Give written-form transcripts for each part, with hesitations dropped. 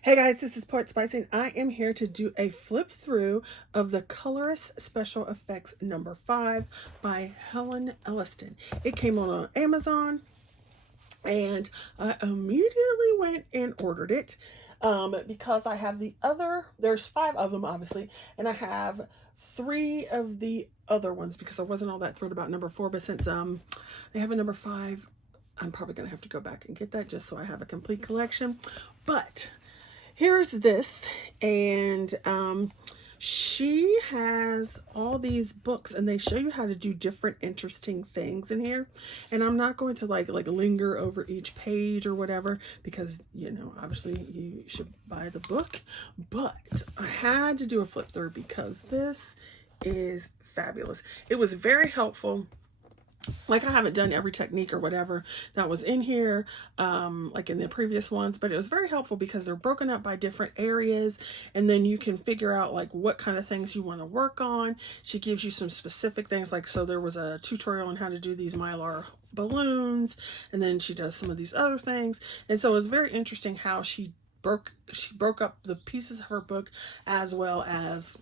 Hey guys, this is Poet Spicy, and I am here to do a flip through of the Colorist Special Effects number 5 by Helen Elliston. It came on Amazon, and I immediately went and ordered it because I have there's 5 of them obviously, and I have 3 of the other ones because I wasn't all that thrilled about number 4, but since they have a number 5, I'm probably going to have to go back and get that just so I have a complete collection. But here's this, and she has all these books, and they show you how to do different interesting things in here. And I'm not going to like linger over each page or whatever, because obviously you should buy the book. But I had to do a flip through because this is fabulous. It was very helpful. Like, I haven't done every technique or whatever that was in here, like in the previous ones, but it was very helpful because they're broken up by different areas, and then you can figure out like what kind of things you want to work on. She gives you some specific things, like, so there was a tutorial on how to do these mylar balloons, and then she does some of these other things. And so it's very interesting how she broke up the pieces of her book, as well as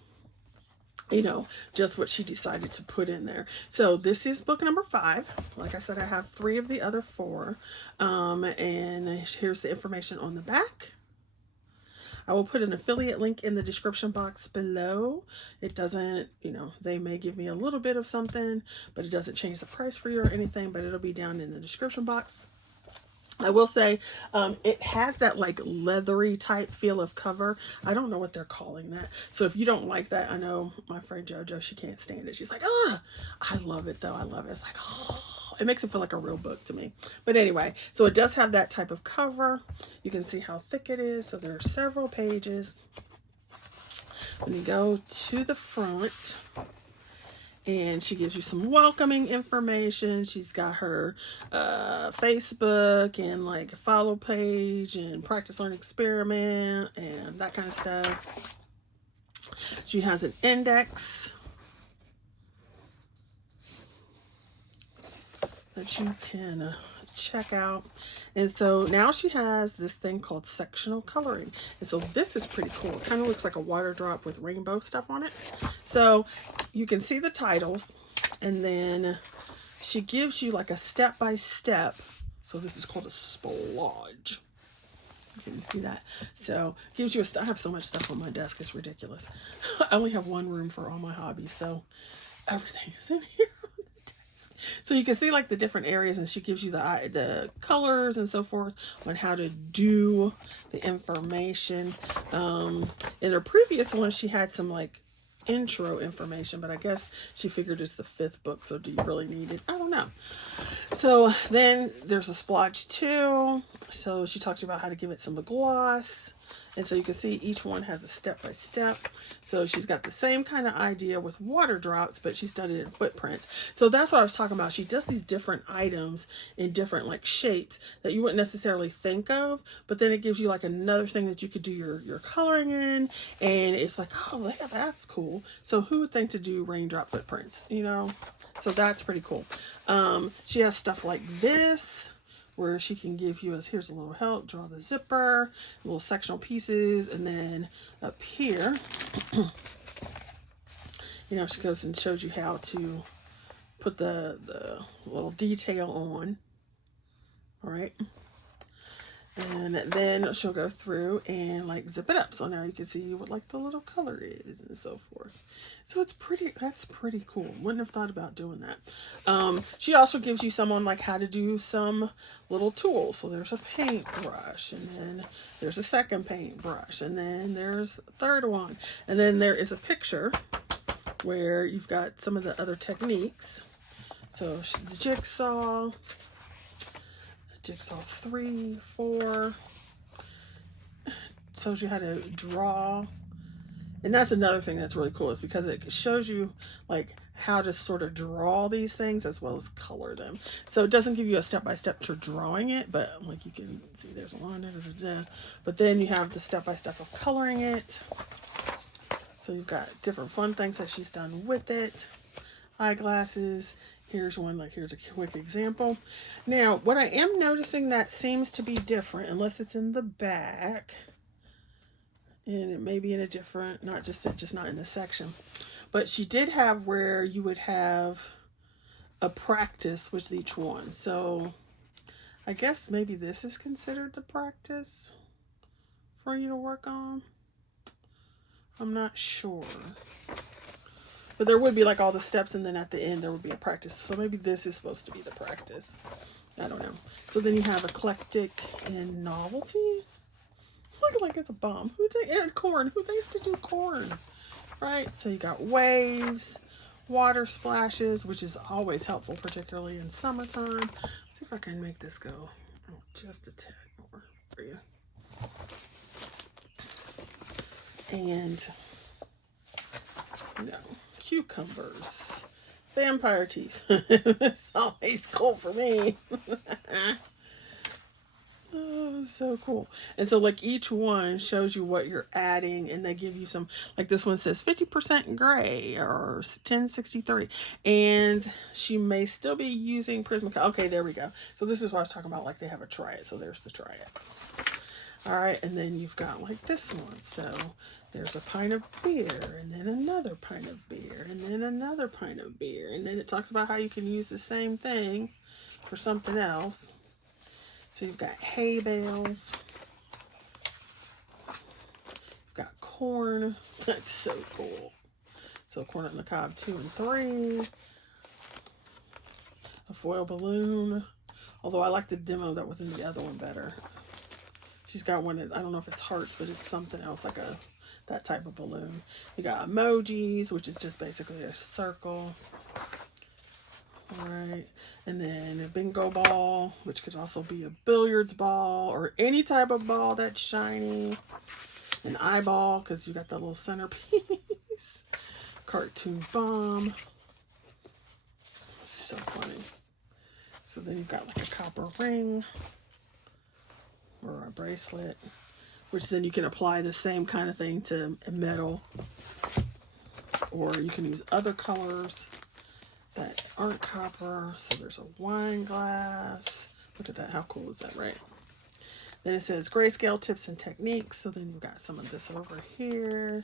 just what she decided to put in there. So this is book number 5. Like I said, I have 3 of the other 4. And here's the information on the back. I will put an affiliate link in the description box below. It doesn't, they may give me a little bit of something, but it doesn't change the price for you or anything, but it'll be down in the description box. I will say it has that like leathery type feel of cover. I don't know what they're calling that. So if you don't like that, I know my friend JoJo, she can't stand it. She's like, oh, I love it though. I love it. It's like, oh, it makes it feel like a real book to me. But anyway, so it does have that type of cover. You can see how thick it is. So there are several pages. When you go to the front, and she gives you some welcoming information. She's got her Facebook and like a follow page and practice learn experiment and that kind of stuff. She has an index that you can check out. And so now she has this thing called sectional coloring. And so this is pretty cool. It kind of looks like a water drop with rainbow stuff on it. So you can see the titles, and then she gives you like a step-by-step. So this is called a splodge. You can see that. So gives you I have so much stuff on my desk, it's ridiculous. I only have one room for all my hobbies, so everything is in here. So you can see like the different areas, and she gives you the colors and so forth on how to do the information. In her previous one, she had some like intro information, but I guess she figured it's the 5th book, so do you really need it? I don't know. So then there's a splotch too. So she talks about how to give it some gloss. And so you can see each one has a step-by-step. So she's got the same kind of idea with water drops, but she's done it in footprints. So that's what I was talking about. She does these different items in different like shapes that you wouldn't necessarily think of, but then it gives you like another thing that you could do your coloring in. And it's like, oh yeah, that's cool. So who would think to do raindrop footprints, So that's pretty cool. She has stuff like this, where she can give you here's a little help, draw the zipper, little sectional pieces, and then up here, she goes and shows you how to put the little detail on. All right. And then she'll go through and like zip it up. So now you can see what like the little color is and so forth. So that's pretty cool. Wouldn't have thought about doing that. She also gives you some on like how to do some little tools. So there's a paintbrush, and then there's a second paintbrush, and then there's a third one. And then there is a picture where you've got some of the other techniques. So the jigsaw 3, 4, shows you how to draw. And that's another thing that's really cool, is because it shows you like how to sort of draw these things as well as color them. So it doesn't give you a step-by-step to drawing it, but like you can see there's a line, but then you have the step-by-step of coloring it. So you've got different fun things that she's done with it. Eyeglasses. Here's one, like here's a quick example. Now, what I am noticing that seems to be different, unless it's in the back, and it may be in a different, just not in a section. But she did have where you would have a practice with each one. So I guess maybe this is considered the practice for you to work on. I'm not sure. But there would be like all the steps, and then at the end there would be a practice. So maybe this is supposed to be the practice. I don't know. So then you have eclectic and novelty. Look like it's a bomb. And corn. Who thinks to do corn? Right? So you got waves, water splashes, which is always helpful, particularly in summertime. Let's see if I can make this go just a tad more for you. And, cucumbers, vampire teeth. It's always cool for me. Oh, so cool. And so like each one shows you what you're adding, and they give you some, like this one says 50% gray or 1063, and she may still be using Prismacolor. Okay, there we go. So this is what I was talking about, like they have a try it. So there's the try it. All right, and then you've got like this one. So there's a pint of beer, and then another pint of beer, and then another pint of beer. And then it talks about how you can use the same thing for something else. So you've got hay bales. You've got corn. That's so cool. So corn on the cob 2 and 3. A foil balloon. Although I like the demo that was in the other one better. She's got one that, I don't know if it's hearts, but it's something else, like that type of balloon. You got emojis, which is just basically a circle. All right, and then a bingo ball, which could also be a billiards ball or any type of ball that's shiny. An eyeball, because you got that little centerpiece. Cartoon bomb. So funny. So then you've got like a copper ring or a bracelet, which then you can apply the same kind of thing to metal, or you can use other colors that aren't copper. So there's a wine glass. Look at that. How cool is that, right? Then it says Grayscale tips and techniques. So then you've got some of this over here.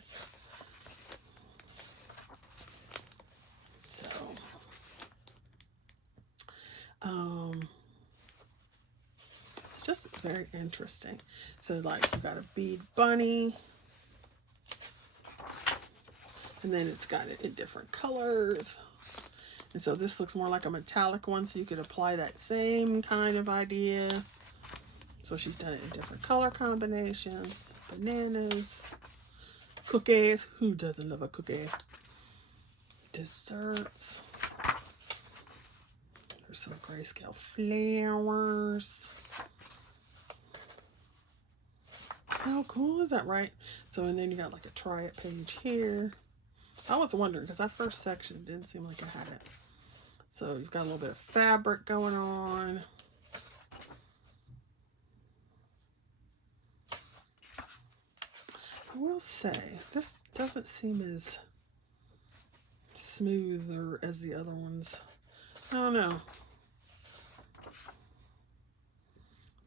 So, it's just very interesting. So like you got a bead bunny. And then it's got it in different colors. And so this looks more like a metallic one, so you could apply that same kind of idea. So she's done it in different color combinations. Bananas, cookies. Who doesn't love a cookie? Desserts. There's some Grayscale flowers. How cool is that, right? So, and then you got like a try it page here. I was wondering, because that first section didn't seem like it had it. So you've got a little bit of fabric going on. I will say, this doesn't seem as smooth or as the other ones. I don't know.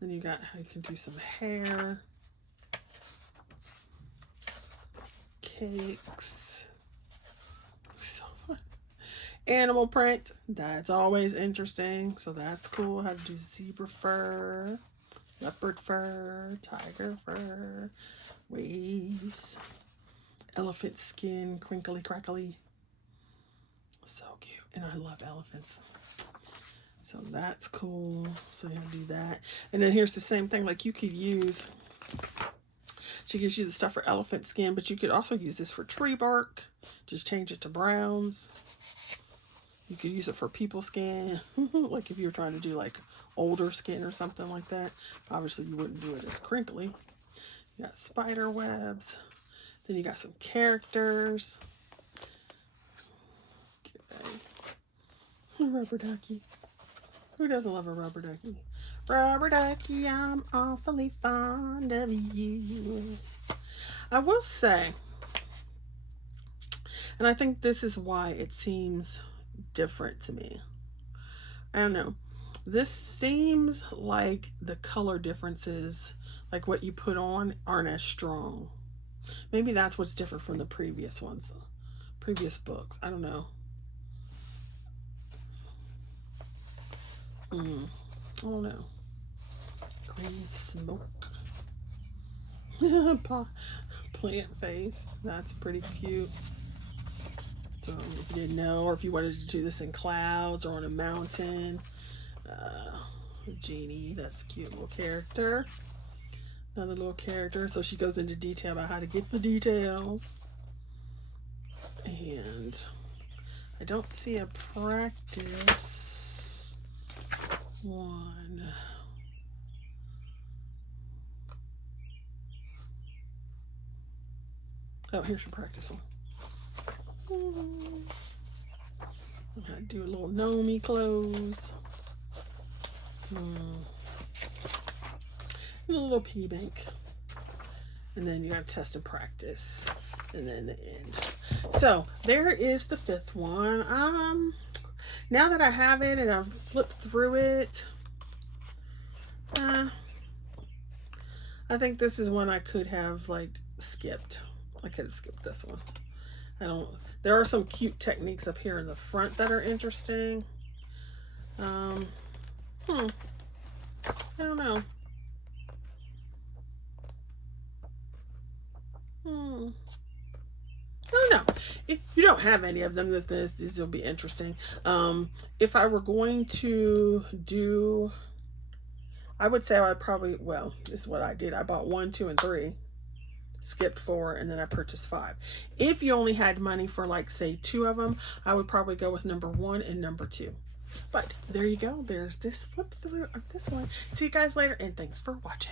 Then you got how you can do some hair. Cakes. So fun. Animal print. That's always interesting. So that's cool. How to do zebra fur, leopard fur, tiger fur, waves, elephant skin, crinkly crackly. So cute. And I love elephants. So that's cool. So you do that. And then here's the same thing. Like you could use, she gives you the stuff for elephant skin, but you could also use this for tree bark. Just change it to browns. You could use it for people skin. Like if you were trying to do like older skin or something like that. Obviously you wouldn't do it as crinkly. You got spider webs. Then you got some characters. Okay. Rubber ducky. Who doesn't love a rubber ducky? Rubber ducky, I'm awfully fond of you. I will say, and I think this is why it seems different to me. I don't know. This seems like the color differences, like what you put on, aren't as strong. Maybe that's what's different from the previous ones, previous books. I don't know. I don't know. Green smoke. Plant face. That's pretty cute. So if you didn't know, or if you wanted to do this in clouds or on a mountain. Jeannie, that's a cute little character. Another little character. So she goes into detail about how to get the details. And I don't see a practice one. Oh, here's your practice one. I gotta do a little gnomey clothes. A little pea bank. And then you gotta test and practice. And then the end. So there is the 5th one. Now that I have it and I've flipped through it, I think this is one I could have like skipped. I could have skipped this one. There are some cute techniques up here in the front that are interesting. I don't know. I don't know. If you don't have any of them, that these will be interesting. If I were going to do, I would say I'd probably, well, this is what I did. I bought 1, 2, and 3, skipped 4, and then I purchased 5. If you only had money for like say 2 of them, I would probably go with number 1 and number 2. But there you go. There's this flip through of this one. See you guys later, and thanks for watching.